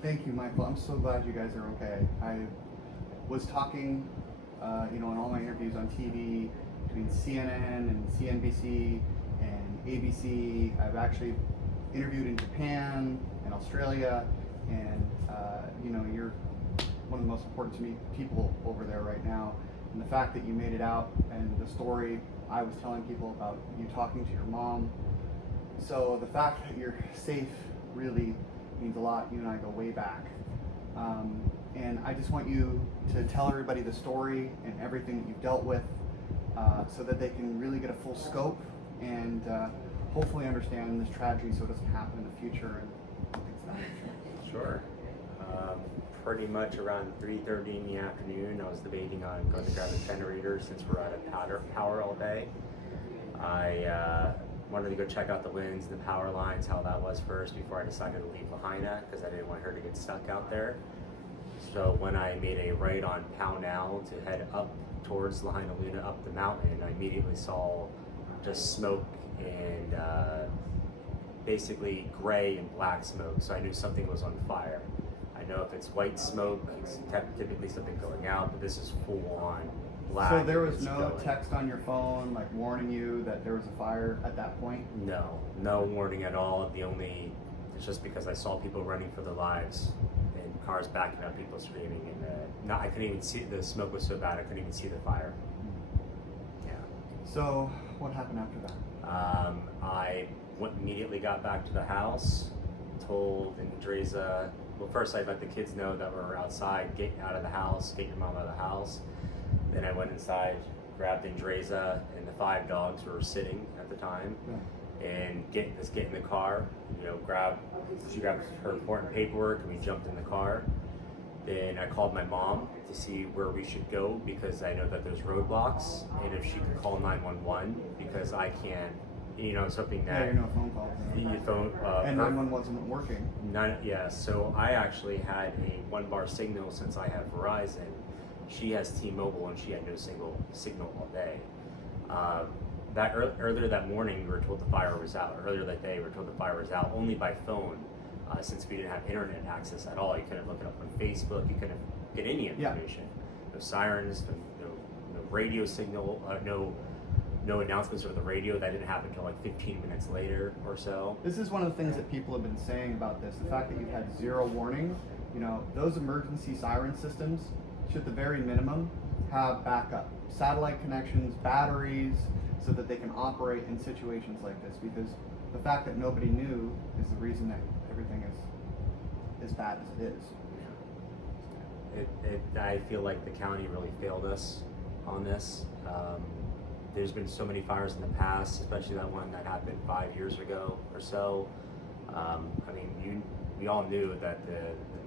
Thank you, Michael. I'm so glad you guys are okay. I was talking, in all my interviews on TV between CNN and CNBC and ABC. I've actually interviewed in Japan and Australia, and you're one of the most important to me people over there right now. And the fact that you made it out, and the story I was telling people about you talking to your mom. So the fact that you're safe really means a lot. You and I go way back. And I just want you to tell everybody the story and everything that you've dealt with, so that they can really get a full scope and hopefully understand this tragedy so it doesn't happen in the future and things of that nature. Sure. Pretty much around 3:30 in the afternoon, I was debating on going to grab a generator since we're out of power all day. I wanted to go check out the winds and the power lines, how that was first, before I decided to leave Lahaina, because I didn't want her to get stuck out there. So when I made a right on Pownell to head up towards Lahaina Luna, up the mountain, I immediately saw just smoke and basically gray and black smoke. So I knew something was on fire. I know if it's white smoke, it's typically something going out, but this is full on black. So there was no text on your phone like warning you that there was a fire at that point? No warning at all. It's just because I saw people running for their lives and cars backing up, people screaming, and I couldn't even see, the smoke was so bad I couldn't even see the fire. Yeah. So what happened after that? I immediately got back to the house, told Andreza, well, first I let the kids know that we're outside, get out of the house, get your mom out of the house. Then I went inside, grabbed Andreza and the 5 dogs who were sitting at the time, and get in the car. She grabbed her important paperwork, and we jumped in the car. Then I called my mom to see where we should go, because I know that there's roadblocks, and if she could call 911, because I can't. Something that you're no phone calls. The phone and 911 wasn't working. So I actually had a 1-bar signal since I have Verizon. She has T-Mobile, and she had no signal all day. Earlier that morning, we were told the fire was out. Earlier that day, we were told the fire was out only by phone, since we didn't have internet access at all. You couldn't look it up on Facebook. You couldn't get any information. Yeah. No sirens, no radio signal, no announcements over the radio. That didn't happen until like 15 minutes later or so. This is one of the things that people have been saying about this. The fact that you've had 0 warning. Those emergency siren systems should, at the very minimum, have backup. Satellite connections, batteries, so that they can operate in situations like this. Because the fact that nobody knew is the reason that everything is as bad as it is. I feel like the county really failed us on this. There's been so many fires in the past, especially that one that happened 5 years ago or so. We all knew that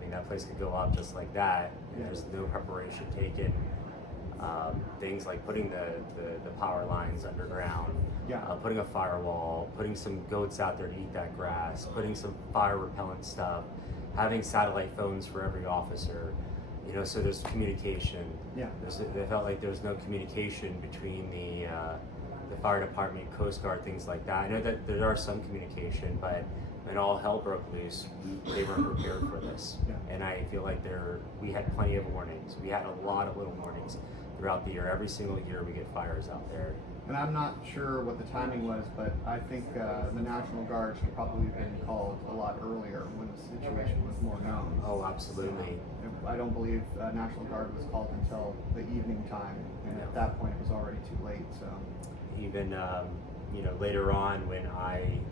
that place could go up just like that, and there's no preparation taken. Things like putting the power lines underground, putting a firewall, putting some goats out there to eat that grass, putting some fire repellent stuff, having satellite phones for every officer. So there's communication. They felt like there was no communication between the fire department, Coast Guard, things like that. I know that there are some communication, but when all hell broke loose, they weren't prepared for this. And I feel like we had plenty of warnings. We had a lot of little warnings throughout the year. Every single year we get fires out there. And I'm not sure what the timing was, but I think the National Guard should probably have been called a lot earlier when the situation was more known. Oh, absolutely. I don't believe National Guard was called until the evening time, and at that point it was already too late. So even later on, when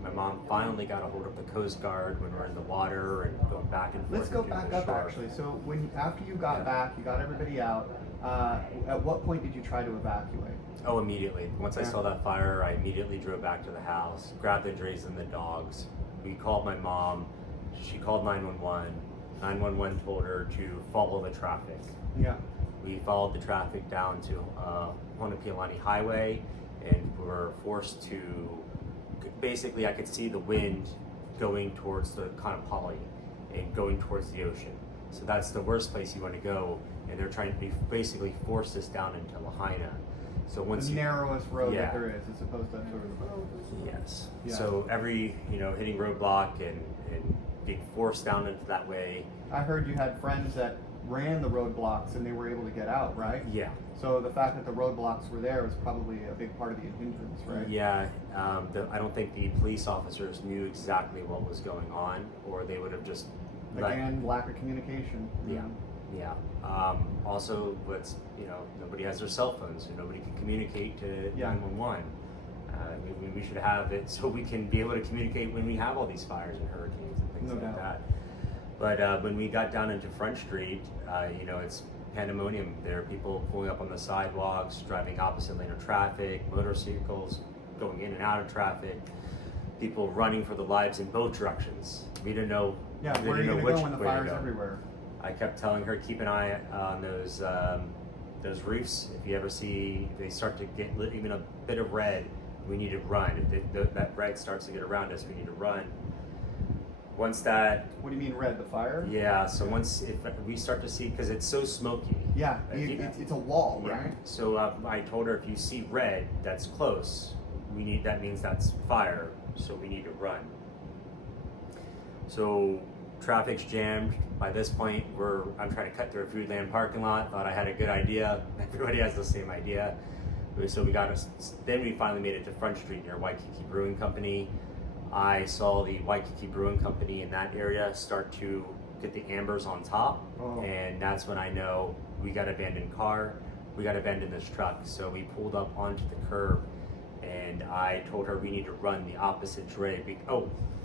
my mom finally got a hold of the Coast Guard when we were in the water and going back and forth. Let's go back up actually. So after you got back, you got everybody out. At what point did you try to evacuate? Oh, immediately. Once I saw that fire, I immediately drove back to the house, grabbed the Andreza and the dogs. We called my mom. She called 911. 911 told her to follow the traffic. We followed the traffic down to Honopialani Highway, and we were forced to, basically I could see the wind going towards the Kaanapali and going towards the ocean. So that's the worst place you want to go, and they're trying to basically force us down into Lahaina. So once the narrowest road that there is, as opposed to sort of yes. So every hitting roadblock and being forced down into that way. I heard you had friends that ran the roadblocks and they were able to get out, right? Yeah. So the fact that the roadblocks were there was probably a big part of the hindrance, right? Yeah, I don't think the police officers knew exactly what was going on, or they would have just Again, lack of communication. Yeah, yeah. Also, nobody has their cell phones, so nobody can communicate to 911. We should have it so we can be able to communicate when we have all these fires and hurricanes and things like that. But when we got down into Front Street, it's pandemonium. There are people pulling up on the sidewalks, driving opposite lane of traffic, motorcycles going in and out of traffic, people running for their lives in both directions. We didn't know. Yeah, where are you going to go when the fire's everywhere? I kept telling her, keep an eye on those roofs. If you ever see they start to get even a bit of red, we need to run. If that red starts to get around us, we need to run. Once that... What do you mean red? The fire? Yeah, so if we start to see, because it's so smoky. Yeah, it's a wall, yeah. right? So I told her, if you see red that's close, that means that's fire, so we need to run. So traffic's jammed. By this point, I'm trying to cut through a Foodland parking lot. Thought I had a good idea. Everybody has the same idea. So then we finally made it to Front Street near Waikiki Brewing Company. I saw the Waikiki Brewing Company in that area start to get the ambers on top, and that's when I know we got abandoned car, we got abandoned this truck. So we pulled up onto the curb, and I told her we need to run the opposite direction.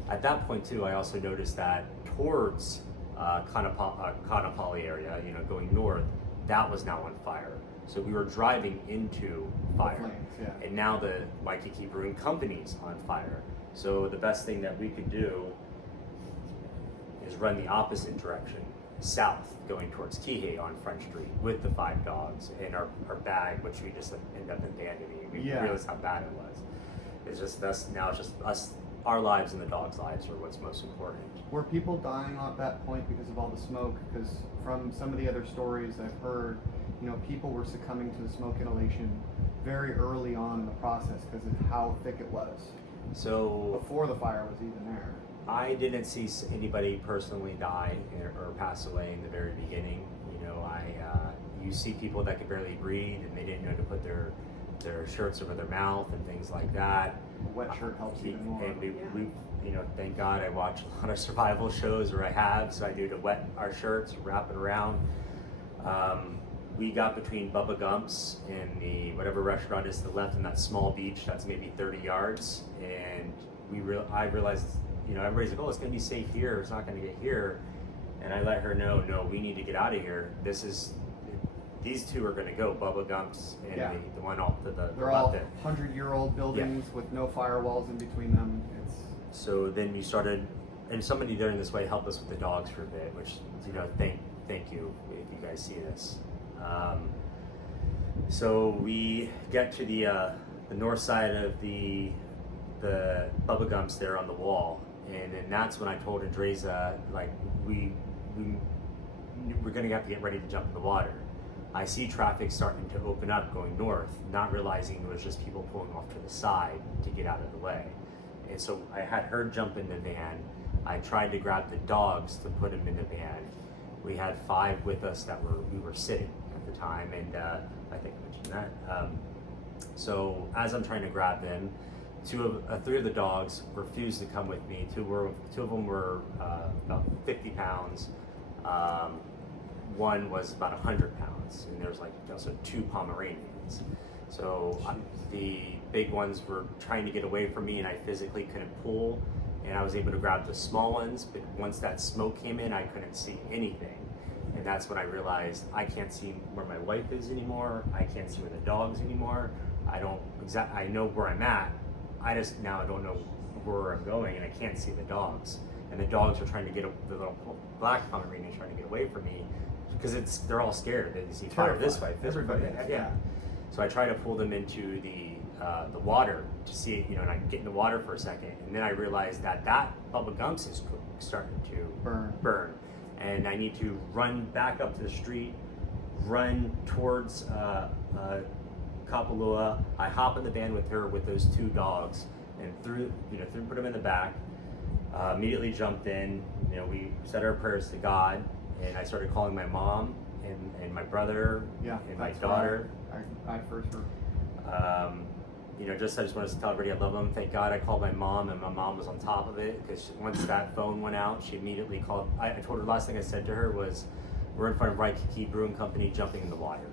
At that point too, I also noticed that towards Kaanapali area, going north, that was now on fire. So we were driving into fire, flames, and now the Waikiki Brewing Company's on fire. So the best thing that we could do is run the opposite direction, south, going towards Kihei on Front Street with the 5 dogs and our bag, which we just ended up abandoning. We realized how bad it was. It's just us now. It's just us. Our lives and the dogs' lives are what's most important. Were people dying at that point because of all the smoke? Because from some of the other stories I've heard, people were succumbing to the smoke inhalation very early on in the process because of how thick it was. So before the fire was even there. I didn't see anybody personally die or pass away in the very beginning. You see people that could barely breathe and they didn't know to put their shirts over their mouth and things like that. A wet shirt helps even more. And we thank God I watch a lot of survival shows, or I have, so I knew to wet our shirts, wrap it around. We got between Bubba Gump's and the whatever restaurant is to the left in that small beach that's maybe 30 yards, and I realized, everybody's like, oh, it's gonna be safe here, it's not gonna get here, and I let her know, no, we need to get out of here. These two are gonna go, Bubba Gump's and the one off to the left. They're all 100-year-old buildings with no firewalls in between them. So then we started, and somebody during this way helped us with the dogs for a bit, which, thank you if you guys see this. So we get to the north side of the Bubba Gump's there on the wall, and then that's when I told Andreza, like, we're gonna have to get ready to jump in the water. I see traffic starting to open up going north, not realizing it was just people pulling off to the side to get out of the way. And so I had her jump in the van. I tried to grab the dogs to put them in the van. We had 5 with us that we were sitting at the time, and I think I mentioned that. So as I'm trying to grab them, 3 of the dogs refused to come with me. 2 of them were about 50 pounds. One was about 100 pounds, and there's also 2 Pomeranians. So the big ones were trying to get away from me, and I physically couldn't pull, and I was able to grab the small ones, but once that smoke came in, I couldn't see anything. And that's when I realized I can't see where my wife is anymore, I can't see where the dog's anymore, I know where I'm at, I don't know where I'm going, and I can't see the dogs. And the dogs are trying to the little black Pomeranians trying to get away from me, because they're all scared. They see fire this way. Everybody, yeah. So I try to pull them into the water to see, and I get in the water for a second, and then I realize that Bubba Gump's is starting to burn, and I need to run back up to the street, run towards Kapalua. I hop in the van with her with those 2 dogs, and put them in the back. Immediately jumped in. You know, we said our prayers to God, and I started calling my mom and my brother and my daughter. I first heard. You know, I just wanted to tell everybody I love them. Thank God I called my mom, and my mom was on top of it, because once that phone went out, she immediately called. I told her, the last thing I said to her was, we're in front of Waikiki Brewing Company jumping in the water.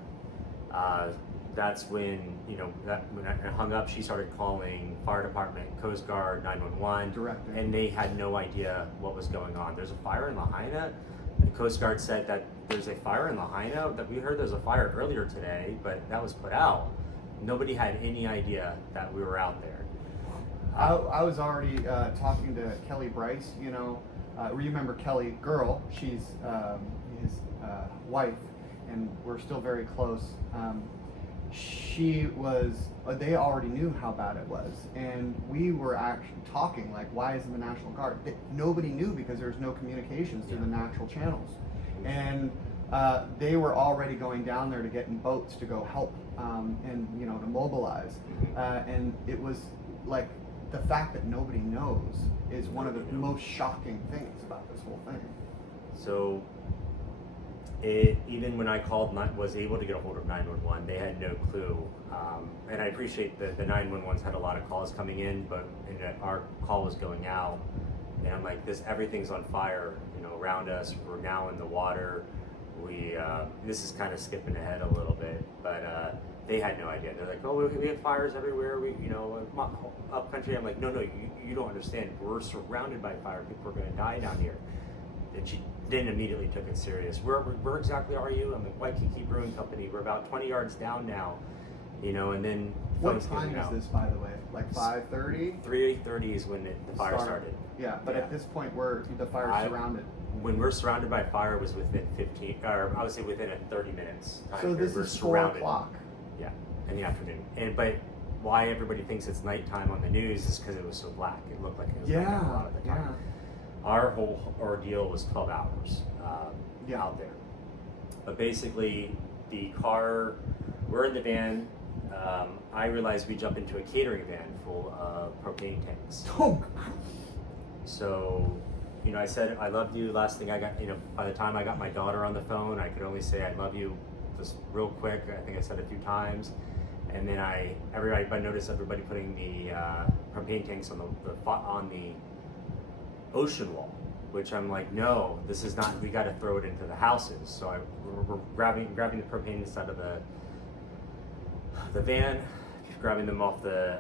That's when, you know, when I hung up, she started calling fire department, Coast Guard, 911. Directly. And they had no idea what was going on. There's a fire in Lahaina. The Coast Guard said that there's a fire in Lahaina, that we heard there's a fire earlier today, but that was put out. Nobody had any idea that we were out there. I was already talking to Kelly Bryce, you know. Remember Kelly Girl, she's his wife, and we're still very close. She was, they already knew how bad it was, and we were actually talking, like, why isn't the National Guard? Nobody knew, because there's no communications through the natural channels. And they were already going down there to get in boats to go help, and, you know, to mobilize. And it was like, the fact that nobody knows is one of the most shocking things about this whole thing. So, even when I called, was able to get a hold of 911, they had no clue. And I appreciate that the 911s had a lot of calls coming in, but our call was going out, and I'm like, everything's on fire, you know, around us. We're now in the water. This is kind of skipping ahead a little bit, but they had no idea. They're like, oh, we have fires everywhere. You know, up country. I'm like, no, you don't understand. We're surrounded by fire. People are going to die down here. And she then immediately took it serious. Where exactly are you? I'm at Waikiki Brewing Company. We're about 20 yards down now, you know. And then what time is this, by the way? Like 5:30? 3:30 is when the fire started. Yeah, but at this point, where the fire's surrounded. When we're surrounded by fire, was within 15, or I would say within a 30 minutes time. So this is 4 o'clock. Yeah, in the afternoon. But why everybody thinks it's nighttime on the news is because it was so black. It looked like it was nighttime a lot of the time. Yeah. Our whole ordeal was 12 hours out there. But basically, the car, we're in the van. I realized we jumped into a catering van full of propane tanks. Oh. So, you know, I said I loved you. Last thing I got, you know, by the time I got my daughter on the phone, I could only say I love you just real quick. I think I said it a few times. And then I noticed everybody putting the propane tanks on the ocean wall, which I'm like, no, this is not. We got to throw it into the houses. So we're grabbing the propane inside of the van, grabbing them off the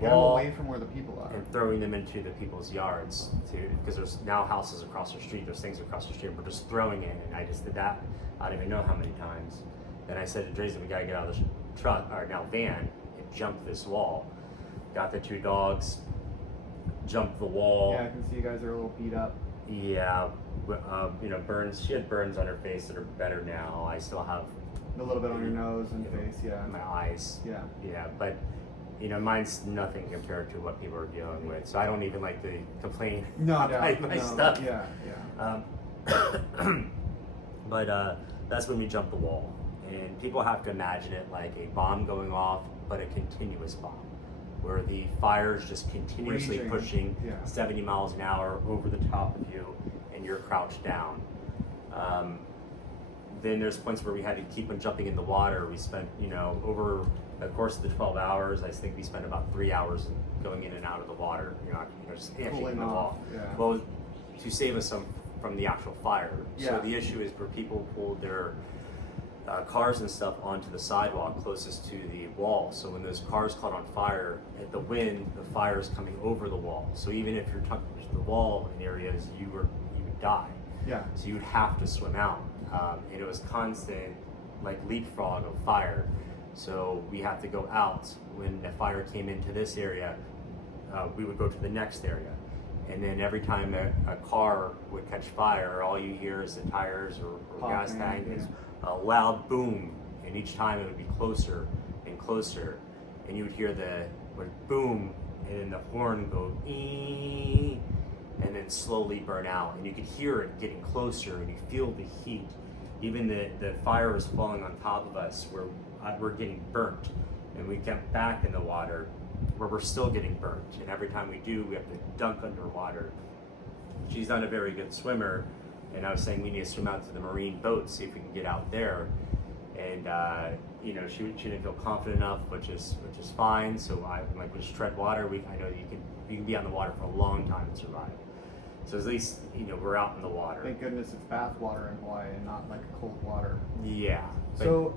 wall, away from where the people are, and throwing them into the people's yards, because there's now houses across the street. There's things across the street. And we're just throwing it, and I just did that. I don't even know how many times. Then I said to Drazen, we gotta get out of the truck, or now van, and jump this wall. Got the 2 dogs, jumped the wall. Yeah, I can see you guys are a little beat up. Yeah, you know, burns. She had burns on her face that are better now. I still have a little bit on your nose and face. Yeah, my eyes. Yeah, but you know, mine's nothing compared to what people are dealing with. So I don't even like to complain about my stuff. Yeah. But that's when we jumped the wall. And people have to imagine it like a bomb going off, but a continuous bomb, where the fire's just continuously pushing 70 miles an hour over the top of you, and you're crouched down. Then there's points where we had to keep on jumping in the water. We spent, you know, over the course of the 12 hours, I think we spent about 3 hours going in and out of the water, just cooling off. Well, to save us from the actual fire. So the issue is where people pulled their cars and stuff onto the sidewalk closest to the wall. So when those cars caught on fire, at the wind, the fire is coming over the wall. So even if you're tucked to the wall in areas, you would die. Yeah. So you would have to swim out, and it was constant, like leapfrog of fire. So we have to go out. When the fire came into this area, we would go to the next area. And then every time a car would catch fire, all you hear is the tires or gas tank is a loud boom, and each time it would be closer and closer, and you would hear the boom, and then the horn go ee, and then slowly burn out, and you could hear it getting closer, and you feel the heat. Even the fire was falling on top of us, where we're getting burnt, and we get back in the water where we're still getting burnt, and every time we do, we have to dunk underwater she's not a very good swimmer, and I was saying we need to swim out to the marine boat, see if we can get out there. And you know, she didn't feel confident enough, which is fine. So I'm like, we just tread water. I know you can be on the water for a long time and survive. So at least, you know, we're out in the water. Thank goodness it's bath water in Hawaii and not like cold water. Yeah. So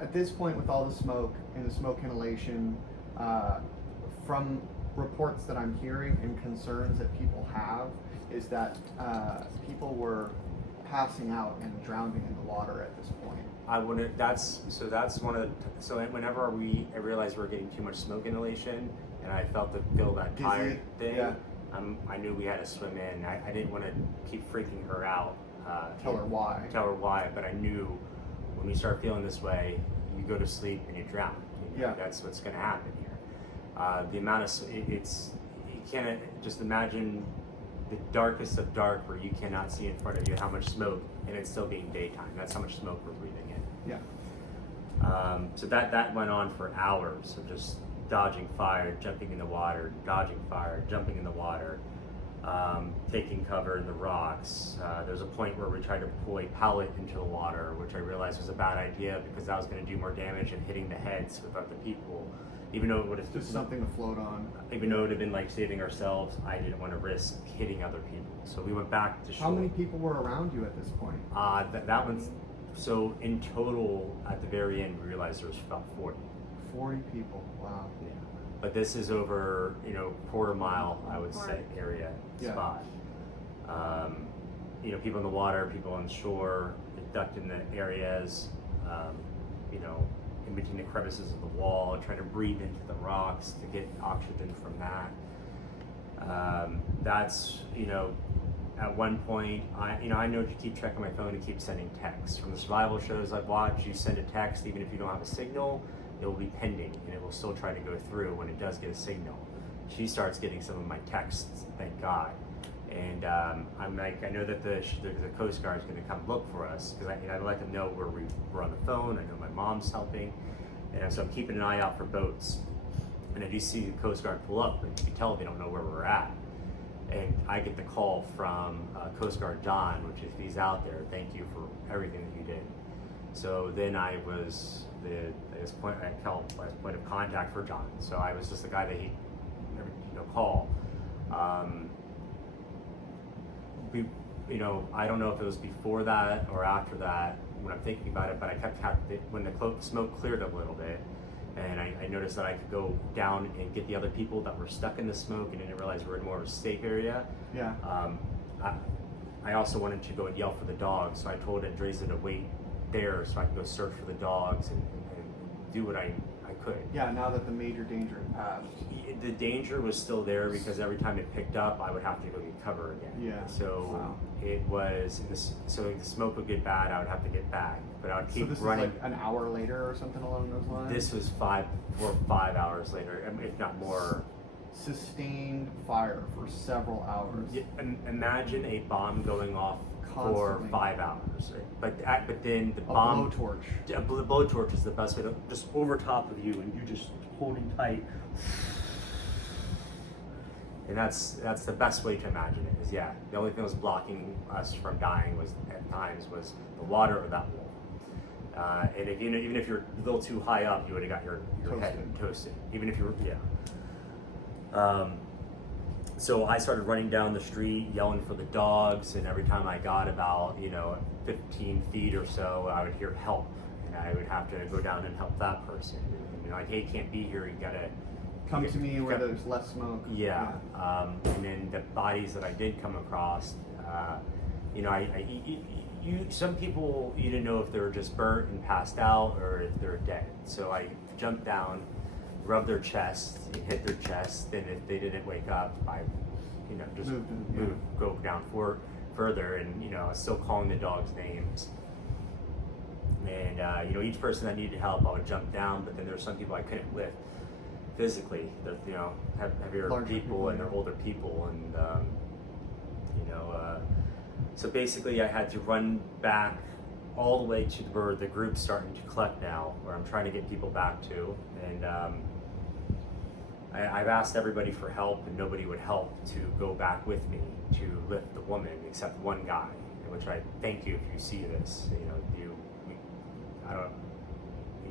at this point, with all the smoke and the smoke inhalation, from reports that I'm hearing and concerns that people have, is that people were passing out and drowning in the water at this point. That's one of the, so whenever I realized we were getting too much smoke inhalation and I feel that tired thing, yeah. I knew we had to swim in. I didn't want to keep freaking her out. Tell her why, but I knew when we start feeling this way, you go to sleep and you drown. You know, yeah. That's what's going to happen here. The amount of, you can't just imagine the darkest of dark where you cannot see in front of you how much smoke, and it's still being daytime. That's how much smoke we're breathing in. Yeah. So that went on for hours of just dodging fire, jumping in the water, dodging fire, jumping in the water, taking cover in the rocks. There's a point where we tried to pull a pallet into the water, which I realized was a bad idea because that was going to do more damage and hitting the heads of other people. Even though it would have just something to float on. Even though it would have been like saving ourselves, I didn't want to risk hitting other people. So we went back to shore. How many people were around you at this point? That one's, so in total, at the very end, we realized there was about 40. 40 people, wow. Yeah. But this is over, you know, quarter mile, I would say, area spot. You know, people in the water, people on shore, ducked in the areas, you know, in between the crevices of the wall, trying to breathe into the rocks to get oxygen from that. That's, you know, at one point, I know to keep checking my phone and keep sending texts. From the survival shows I've watched, you send a text, even if you don't have a signal, it will be pending and it will still try to go through when it does get a signal. She starts getting some of my texts, thank God. And I'm like, I know that the Coast Guard is going to come look for us because I let them know where we're on the phone. I know my mom's helping, and so I'm keeping an eye out for boats. And I do see the Coast Guard pull up, but you can tell they don't know where we're at. And I get the call from Coast Guard John, which if he's out there, thank you for everything that you did. So then I was his point of contact for John. So I was just the guy that he, call. You know, I don't know if it was before that or after that when I'm thinking about it, but I kept when the smoke cleared a little bit, and I noticed that I could go down and get the other people that were stuck in the smoke, and didn't realize we're in more of a safe area. Yeah. I also wanted to go and yell for the dogs, so I told Andresa to wait there so I could go search for the dogs and do what I could. Yeah, now that the major danger had passed. The danger was still there because every time it picked up, I would have to go get cover again. Yeah. So it was, so the smoke would get bad, I would have to get back. But I would keep running. So this is like an hour later or something along those lines? This was 4 or 5 hours later, if not more. Sustained fire for several hours. Yeah, imagine a bomb going off for 5 hours, right? But then the bomb, blowtorch. The blowtorch is the best way to just over top of you, and you just holding tight, and that's the best way to imagine it. Is the only thing that was blocking us from dying was at times was the water or that wall. And if, even if you're a little too high up, you would have got your head toasted. Even if you were So I started running down the street, yelling for the dogs, and every time I got about 15 feet or so, I would hear help, and I would have to go down and help that person. And like, hey, can't be here. You gotta come to me where there's less smoke. Yeah. And then the bodies that I did come across, some people you didn't know if they were just burnt and passed out or if they're dead. So I jumped down, rub their chest, hit their chest, and if they didn't wake up, I, just go down further, and I was still calling the dogs names. And each person that needed help, I would jump down, but then there were some people I couldn't lift physically. That heavier people and they're older people, and so basically I had to run back all the way to where the group's starting to collect now, where I'm trying to get people back to, and I've asked everybody for help, and nobody would help to go back with me to lift the woman, except one guy. Which I thank you if you see this. You know,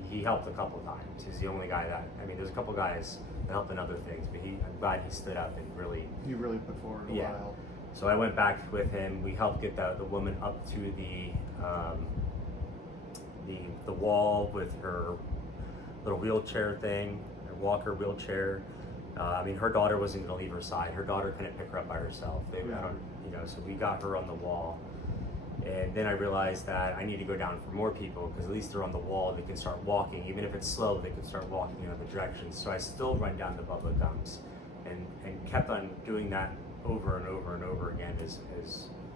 he helped a couple times. He's the only guy that, I mean, there's a couple guys that helped in other things, but I'm glad he stood up and really. He really put forward a lot of help. So I went back with him. We helped get the woman up to the wall with her little wheelchair thing, her walker wheelchair. I mean, her daughter wasn't going to leave her side. Her daughter couldn't pick her up by herself. So we got her on the wall. And then I realized that I need to go down for more people, because at least they're on the wall, they can start walking. Even if it's slow, they can start walking in other directions. So I still run down to Bubba Gumps and kept on doing that over and over and over again. As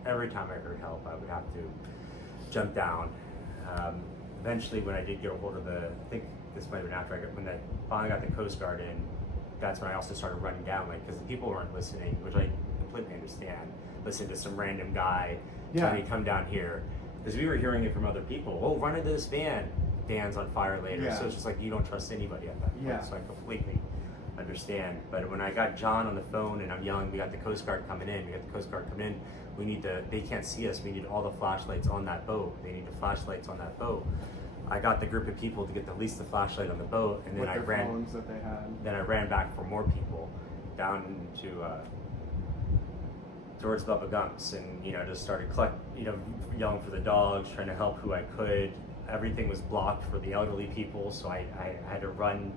every time I heard help, I would have to jump down. Eventually, when I did get a hold of I think this might have been after when I finally got the Coast Guard in, that's when I also started running down, because the people weren't listening, which I completely understand. Listen to some random guy trying to come down here, because we were hearing it from other people. Oh, run into this van. Van's on fire later. So it's just like you don't trust anybody at that point. So I completely understand. But when I got John on the phone, and I'm yelling, we got the Coast Guard coming in. They can't see us. We need all the flashlights on that boat. They need the flashlights on that boat. I got the group of people to get at least the flashlight on the boat, and then I ran. Phones that they had. Then I ran back for more people down to towards Bubba Gumps, and just started yelling for the dogs, trying to help who I could. Everything was blocked for the elderly people, so I had to run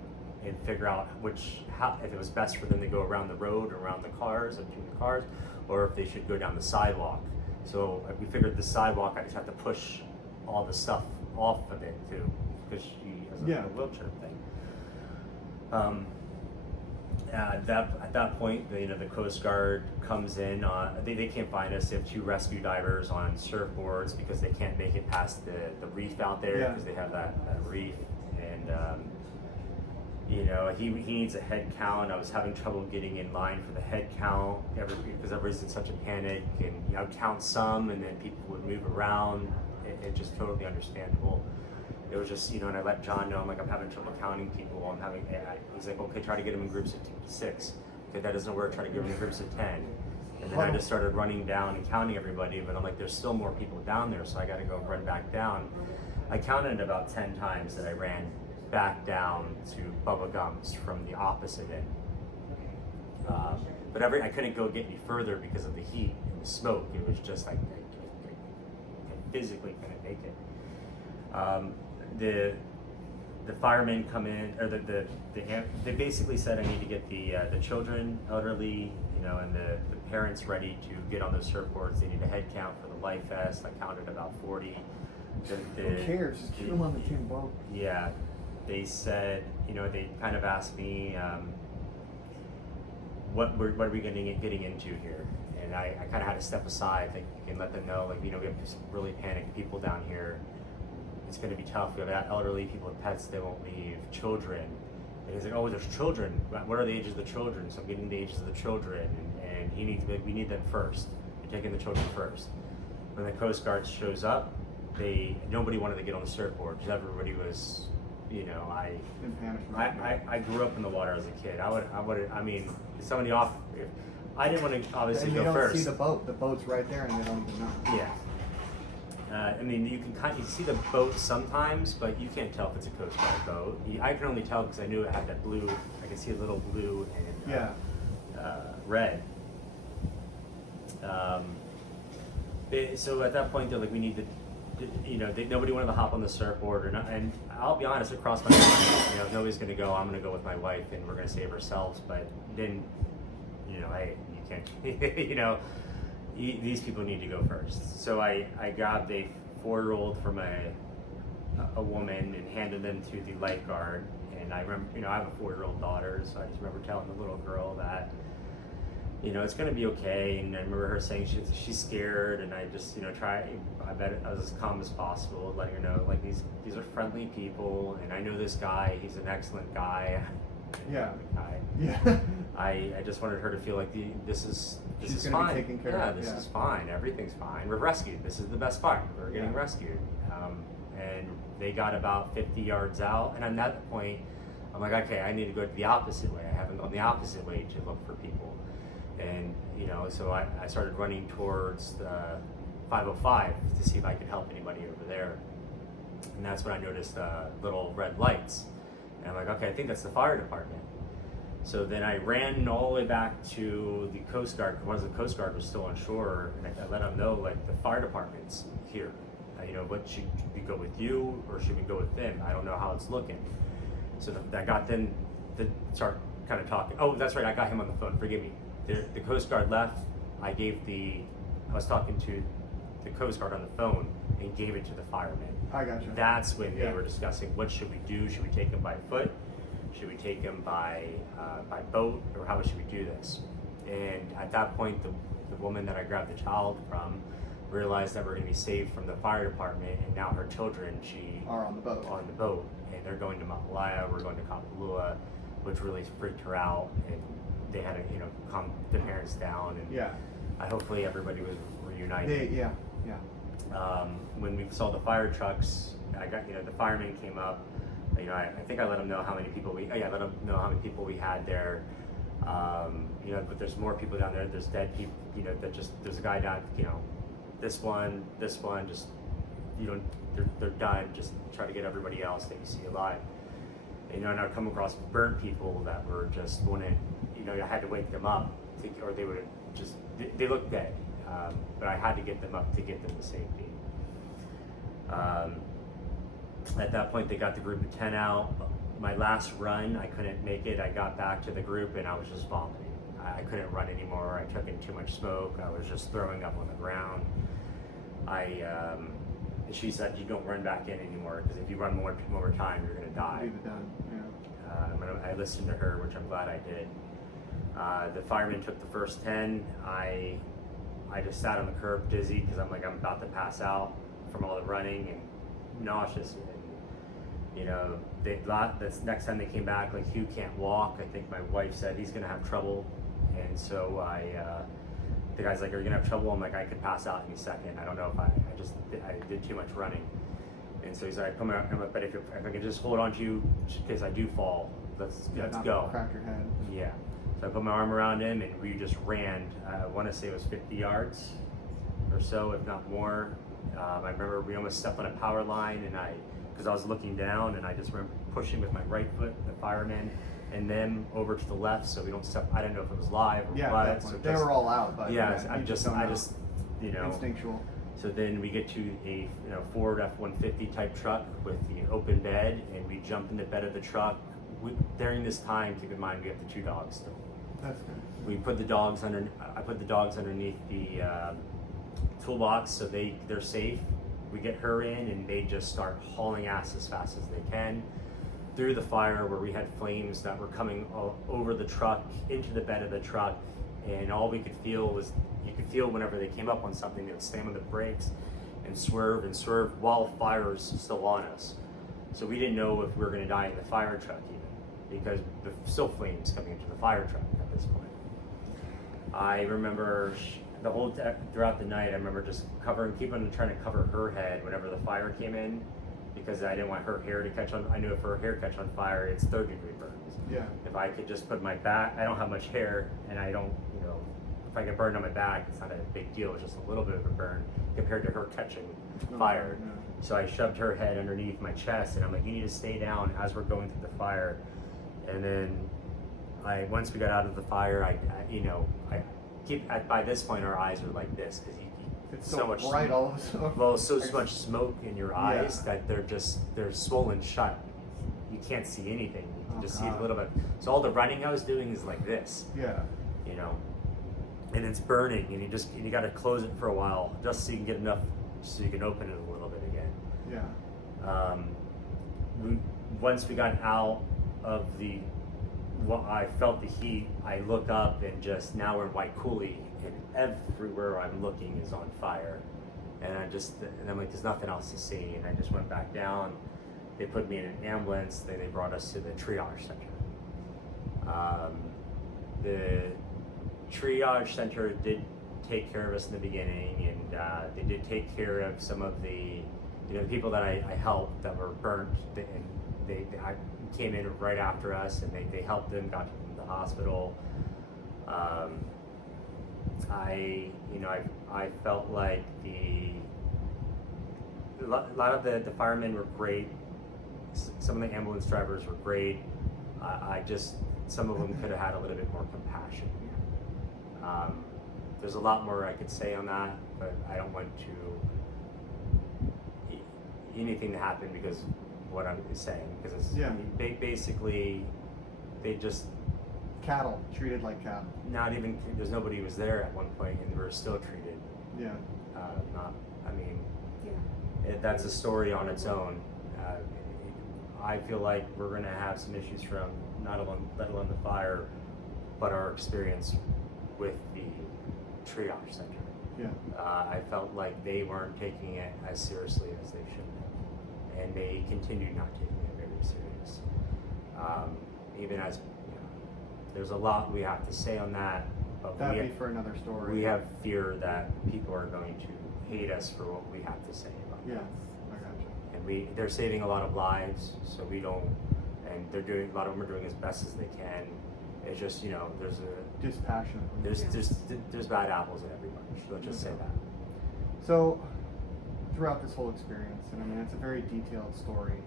and figure out if it was best for them to go around the road, or around the cars, and between the cars, or if they should go down the sidewalk. So we figured the sidewalk, I just had to push all the stuff off of it too, because she has a wheelchair thing. At that point, the Coast Guard comes in. They can't find us. They have 2 rescue divers on surfboards, because they can't make it past the reef out there, because they have that reef. And he needs a head count. I was having trouble getting in line for the head count because everybody's in such a panic, and I'd count some, and then people would move around. It's just totally understandable. It was just, and I let John know, I'm having trouble counting people. He's like, okay, try to get them in groups of 6. Okay, that doesn't work, try to get them in groups of 10. And then I just started running down and counting everybody, but I'm like, there's still more people down there, so I gotta go run back down. I counted about 10 times that I ran back down to Bubba Gumps from the opposite end. But I couldn't go get any further because of the heat and the smoke. It was just like, I physically couldn't make it. The firemen come in, or they basically said I need to get the children, elderly, and the parents ready to get on those surfboards. They need a head count for the life vest. I counted about 40. Who cares? Just keep them on the damn boat. Yeah, they said, they kind of asked me, what are we getting into here? And I kind of had to step aside and let them know, we have some really panicked people down here. It's going to be tough. We have elderly people with pets, they won't leave, children. And he's like, oh, there's children. What are the ages of the children? So I'm getting the ages of the children, and we need them first. We're taking the children first. When the Coast Guard shows up, nobody wanted to get on the surfboard, because everybody was, in panic. I grew up in the water as a kid. Somebody off. I didn't want to obviously go first. See the boat. The boat's right there, and they don't even know. Yeah. You can see the boat sometimes, but you can't tell if it's a Coast Guard boat. I can only tell because I knew it had that blue. I could see a little blue and red. So at that point, they're like, we need to, nobody wanted to hop on the surfboard, and I'll be honest, it crossed my mind. Nobody's going to go. I'm going to go with my wife, and we're going to save ourselves. But then, hey, you can't. These people need to go first. So I grabbed a 4-year-old from a woman and handed them to the lifeguard. And I remember, I have a 4-year-old daughter, so I just remember telling the little girl that, it's going to be okay. And I remember her saying she's scared, and I just, I bet I was as calm as possible, letting her know, these are friendly people, and I know this guy, he's an excellent guy. I just wanted her to feel like this is fine. Be taken care of. This is fine. Everything's fine. We're rescued. This is the best part. We're getting rescued. And they got about 50 yards out, and at that point, I'm like, okay, I need to go the opposite way. I haven't gone the opposite way to look for people. And, you know, so I started running towards the 505 to see if I could help anybody over there. And that's when I noticed little red lights. And I'm like, okay, I think that's the fire department. So then I ran all the way back to the Coast Guard. One of the Coast Guard was still on shore, and I let them know, like, the fire department's here. You know, what should we go with you or should we go with them? I don't know how it's looking. So I got them to start kind of talking. Oh, that's right, I got him on the phone. Forgive me. The Coast Guard left. I was talking to the Coast Guard on the phone and gave it to the firemen. I gotcha. That's when they were discussing what should we do. Should we take him by foot? Should we take him by boat, or how should we do this? And at that point, the woman that I grabbed the child from realized that we're going to be saved from the fire department, and now her children are on the boat. And they're going to Maui. We're going to Kapalua, which really freaked her out, and they had to, you know, calm the parents down. And hopefully everybody was reunited. When we saw the fire trucks, the firemen came up. You know, I think I let them know how many people we had there. You know, but there's more people down there. There's dead people. You know, there's a guy down. You know, this one. Just, you know, they're done. Just try to get everybody else that you see alive. You know, and I've come across burnt people that were just wanted. You know, I had to wake them up, or they would just. They looked dead, but I had to get them up to get them to safety. At that point, they got the group of 10 out. My last run, I couldn't make it. I got back to the group and I was just vomiting. I couldn't run anymore. I took in too much smoke. I was just throwing up on the ground. She said, you don't run back in anymore, because if you run one more time, you're gonna die. I listened to her, which I'm glad I did. The firemen took the first 10. I just sat on the curb dizzy, because I'm about to pass out from all the running and nauseous. And, you know, this next time they came back, like, Hugh can't walk. I think my wife said he's gonna have trouble. And so the guy's like, are you gonna have trouble? I'm like, I could pass out any second. I don't know if I did too much running. And so he's like, come out. I'm like, but if I can just hold on to you in case I do fall, let's go. Crack your head. Yeah. So I put my arm around him and we just ran. I want to say it was 50 yards or so, if not more. I remember we almost stepped on a power line, and because I was looking down, and I just remember pushing with my right foot, the firemen, and them over to the left, so we don't step. I didn't know if it was live or what. So they were all out, but I just, you know, instinctual. So then we get to a Ford F-150 type truck with the open bed, and we jump in the bed of the truck. During this time, keep in mind we have the 2 dogs still. That's good. We put the dogs under. I put the dogs underneath the toolbox so they're safe. We get her in, and they just start hauling ass as fast as they can through the fire, where we had flames that were coming over the truck into the bed of the truck, and all we could feel was, you could feel whenever they came up on something, they would slam on the brakes and swerve while fire is still on us. So we didn't know if we were going to die in the fire truck even, because there's still flames coming into the fire truck at this point. I remember throughout the night, I remember just keep on trying to cover her head whenever the fire came in, because I didn't want her hair to catch on. I knew if her hair catch on fire, it's 3rd-degree burns. Yeah. If I could just put my back, I don't have much hair, and I don't, you know, if I get burned on my back, it's not a big deal. It's just a little bit of a burn compared to her catching fire. No. So I shoved her head underneath my chest, and I'm like, you need to stay down as we're going through the fire. And then once we got out of the fire, by this point our eyes are like this, because it's so much bright all of a sudden. Well, so much smoke in your eyes that they're swollen shut. You can't see anything. You can just see a little bit. So all the running I was doing is like this. Yeah. You know, and it's burning, and you got to close it for a while just so you can get enough, so you can open it a little bit again. Yeah. Once we got out of I felt the heat. I look up, and now we're in Waikuli, and everywhere I'm looking is on fire. And I'm like, there's nothing else to see. And I just went back down. They put me in an ambulance. Then they brought us to the triage center. The triage center did take care of us in the beginning, and they did take care of some of the, the people that I helped that were burnt, and they came in right after us, and they helped them, got them to the hospital. I felt like a lot of the firemen were great. Some of the ambulance drivers were great. Some of them could have had a little bit more compassion. There's a lot more I could say on that, but I don't want anything to happen because of what I'm saying, because it's basically they just cattle treated like cattle. Not even, there's nobody who was there at one point, and we were still treated. Yeah. That's a story on its own. I feel like we're going to have some issues from let alone the fire, but our experience with the triage center. Yeah. I felt like they weren't taking it as seriously as they should have, and they continued not taking it very serious. Even as there's a lot we have to say on that, but that'd be for another story. We have fear that people are going to hate us for what we have to say about that. Yes, I gotcha. And they're saving a lot of lives, so we don't, and a lot of them are doing as best as they can. It's just, there's dispassionate. There's bad apples in every bunch. Let's just say that. So, throughout this whole experience, and I mean it's a very detailed story,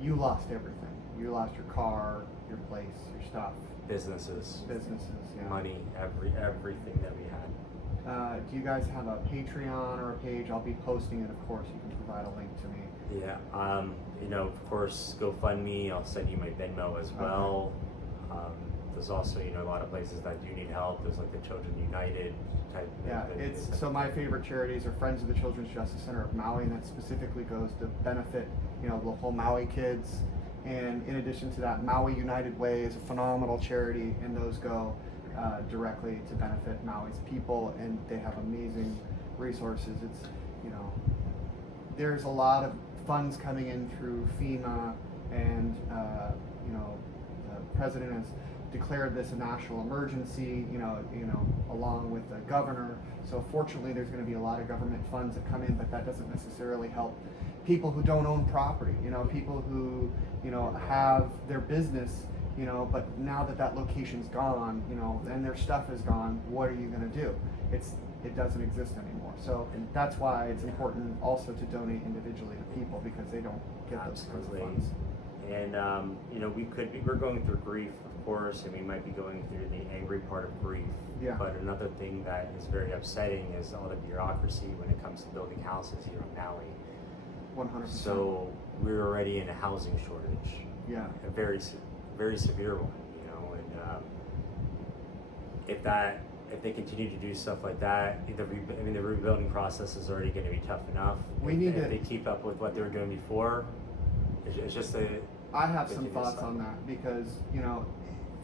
you lost everything. You lost your car, your place, your stuff. Businesses, yeah. Money, everything that we had. Do you guys have a Patreon or a page? I'll be posting it, of course. You can provide a link to me. Yeah. Of course, GoFundMe. I'll send you my Venmo as well. Okay. There's also, a lot of places that do need help. There's like the Children United type. Yeah, so my favorite charities are Friends of the Children's Justice Center of Maui, and that specifically goes to benefit, the whole Maui kids. And in addition to that, Maui United Way is a phenomenal charity, and those go directly to benefit Maui's people, and they have amazing resources. It's, there's a lot of funds coming in through FEMA, and the president has declared this a national emergency, along with the governor. So fortunately, there's going to be a lot of government funds that come in, but that doesn't necessarily help people who don't own property, people who, have their business, but now that location's gone, and their stuff is gone, what are you going to do? It doesn't exist anymore. So that's why it's important also to donate individually to people, because they don't get those kinds of funds. And we're going through grief, of course, and we might be going through the angry part of grief. Yeah. But another thing that is very upsetting is all the bureaucracy when it comes to building houses here in Maui. 100%. So we're already in a housing shortage. Yeah. A very, very severe one, and if they continue to do stuff like that, the rebuilding process is already going to be tough enough. If they keep up with what they were doing before, it's just I have some thoughts on that, because,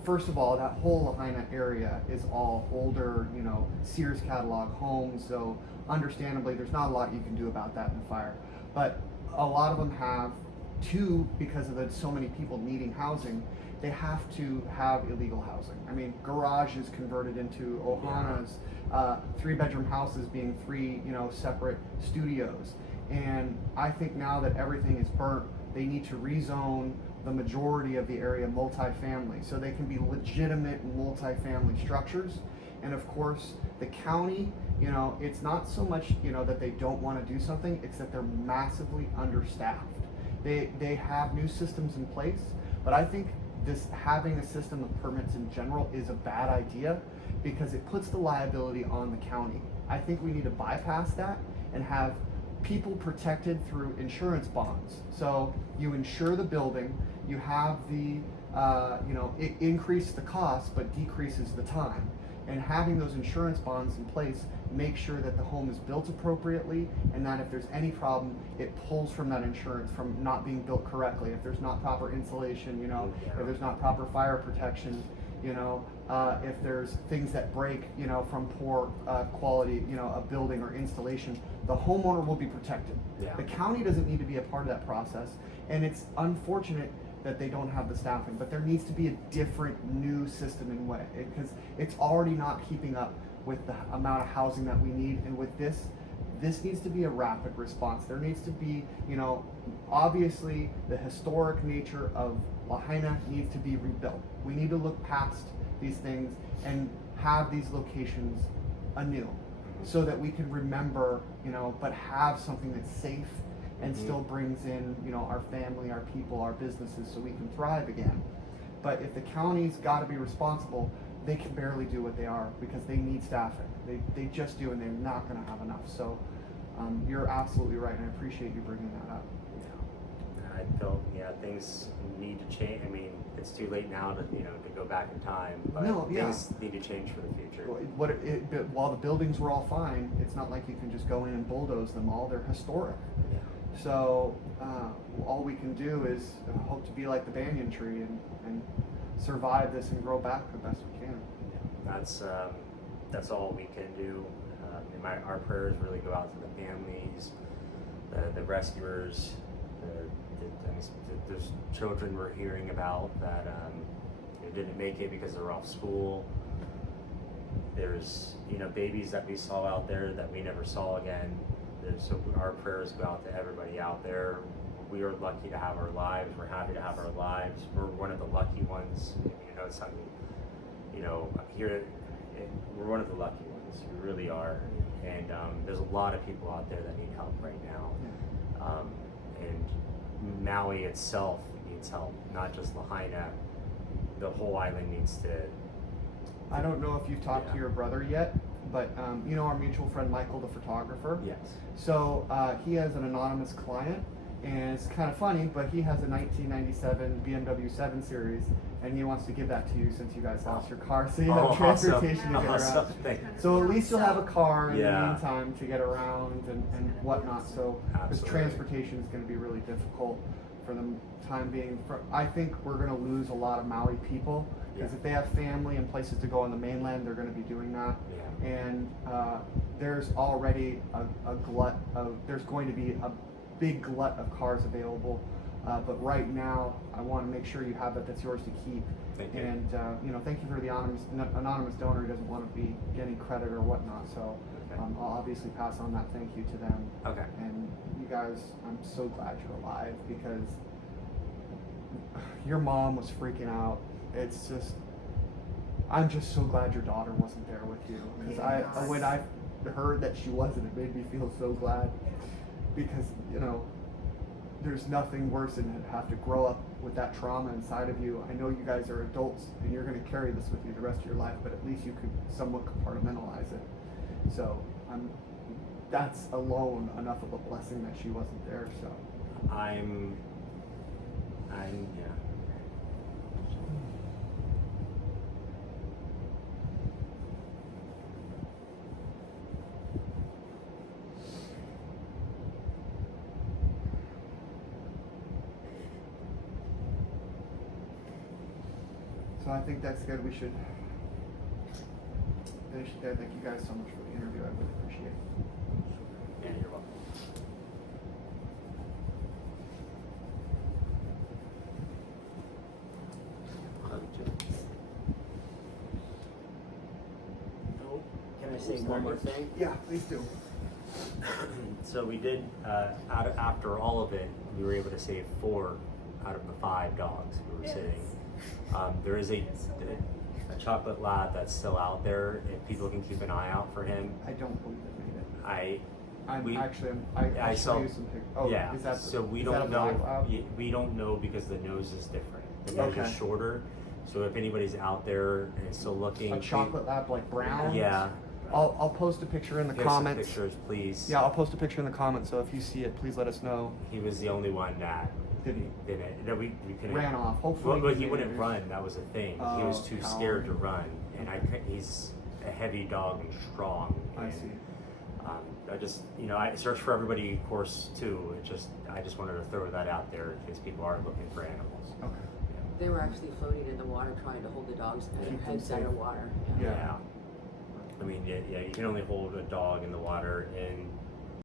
first of all, that whole Lahaina area is all older, Sears catalog homes, so understandably there's not a lot you can do about that in the fire. But a lot of them have because of so many people needing housing, they have to have illegal housing. I mean, garages converted into ohanas, 3-bedroom houses being 3, separate studios. And I think now that everything is burnt, they need to rezone the majority of the area multifamily, so they can be legitimate multifamily structures. And of course, the county, it's not so much, that they don't want to do something, it's that they're massively understaffed. They have new systems in place, but I think having a system of permits in general is a bad idea, because it puts the liability on the county. I think we need to bypass that and have people protected through insurance bonds. So you insure the building, you have it increases the cost but decreases the time. And having those insurance bonds in place makes sure that the home is built appropriately, and that if there's any problem, it pulls from that insurance from not being built correctly. If there's not proper insulation, if there's not proper fire protection, if there's things that break, from poor quality, of building or installation, the homeowner will be protected. Yeah. The county doesn't need to be a part of that process, and it's unfortunate that they don't have the staffing, but there needs to be a different new system in way, because it's already not keeping up with the amount of housing that we need. And with this, this needs to be a rapid response. There needs to be, you know, obviously the historic nature of Lahaina needs to be rebuilt. We need to look past these things and have these locations anew so that we can remember, you know, but have something that's safe and still brings in, you know, our family, our people, our businesses, so we can thrive again. But if the county's got to be responsible, they can barely do what they are because they need staffing. They just do, and they're not going to have enough. So you're absolutely right, and I appreciate you bringing that up. Yeah. I feel, yeah, things need to change. I mean, it's too late now to, you know, to go back in time, but things need to change for the future. But while the buildings were all fine, it's not like you can just go in and bulldoze them all. They're historic. Yeah. So all we can do is hope to be like the banyan tree and survive this and grow back the best we can. That's all we can do. Our prayers really go out to the families, the rescuers, there's children we're hearing about that didn't make it because they're off school. There's, you know, babies that we saw out there that we never saw again. So our prayers go out to everybody out there. We are lucky to have our lives. We're happy to have our lives. We're one of the lucky ones. You know, it's something, you know, here, we're one of the lucky ones. We really are. And there's a lot of people out there that need help right now. And Maui itself needs help, not just Lahaina. The whole island needs to. I don't know if you've talked to your brother yet, but you know our mutual friend Michael, the photographer? Yes. So he has an anonymous client, and it's kind of funny, but he has a 1997 BMW 7 Series, and he wants to give that to you since you guys lost your car, so you have transportation to get around. So at least you'll have a car in the meantime to get around and whatnot. So this transportation is going to be really difficult for the time being. I think we're going to lose a lot of Maui people. Because if they have family and places to go on the mainland, they're going to be doing that. Yeah. And there's already a glut of, there's going to be a big glut of cars available. But right now, I want to make sure you have that's yours to keep. Thank you. And you know, thank you for the anonymous donor who doesn't want to be getting credit or whatnot. So I'll obviously pass on that thank you to them. Okay. And you guys, I'm so glad you're alive because your mom was freaking out. It's just, I'm just so glad your daughter wasn't there with you. Because when I heard that she wasn't, it made me feel so glad. Because, you know, there's nothing worse than to have to grow up with that trauma inside of you. I know you guys are adults and you're going to carry this with you the rest of your life, but at least you could somewhat compartmentalize it. So that's alone enough of a blessing that she wasn't there. So I'm yeah. So I think that's good. We should finish it there. Thank you guys so much for the interview. I really appreciate it. Yeah, you're welcome. Can I say one more thing? Yeah, please do. So we did, after all of it, we were able to save 4 out of the 5 dogs who were sitting. There is a chocolate lab that's still out there. If people can keep an eye out for him. I don't believe it made it. I I'll saw show you some pictures. Oh, yeah. Is that, so we is don't that a black know. lab? We don't know because the nose is different. The nose is shorter. So if anybody's out there and still looking, A chocolate lab like brown? Yeah. I'll post a picture in the comments. Some pictures, please. Yeah, I'll post a picture in the comments. So if you see it, please let us know. He was the only one that Didn't that we couldn't. ran off. Hopefully, Well, he wouldn't run. That was the thing. He was too coward. scared to run, and he's a heavy dog and strong. I and, see. I just, you know, I searched for everybody, of course, too. I just wanted to throw that out there in case people are looking for animals. Okay. They were actually floating in the water trying to hold the dogs Keep them heads under water. Yeah. I mean, yeah, you can only hold a dog in the water in